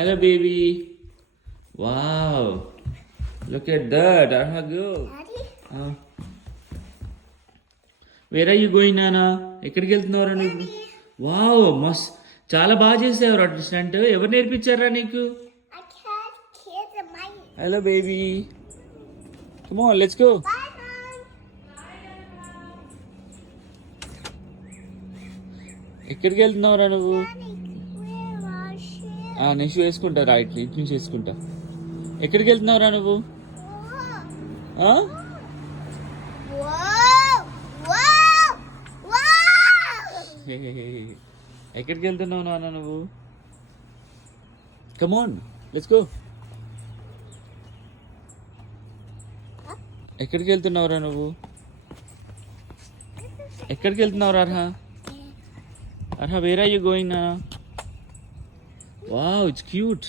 Hello, baby. Wow. Look at that. Arha, go. Daddy? Uh, where are you going, Nana? ఎక్కడికి వెళ్తున్నావురా నువ్వు? వావ్ మస్ చాలా బాగా చేసావురా స్టంట్. ఎవరు నేర్పించారా నీకు? I can't kiss the mic. Hello baby. Come on let's go. Bye, Mom. ఎక్కడికి వెళ్తున్నావురా నువ్వు? Daddy, where was she? నేను షూ వేసుకుంటా రైట్ ఇటు నుంచి వేసుకుంటా. ఎక్కడికి వెళ్తున్నావురా నువ్వు? Whoa. ఆ? Whoa. Whoa. Whoa. ఎక్కడికి వెళ్తున్నావు నాన్న నువ్వు? Come on let's go. ఎక్కడికి వెళ్తున్నావురా నువ్వు? ఎక్కడికి వెళ్తున్నావురా Arha? Arha where are you going నాన్న? Wow it's cute.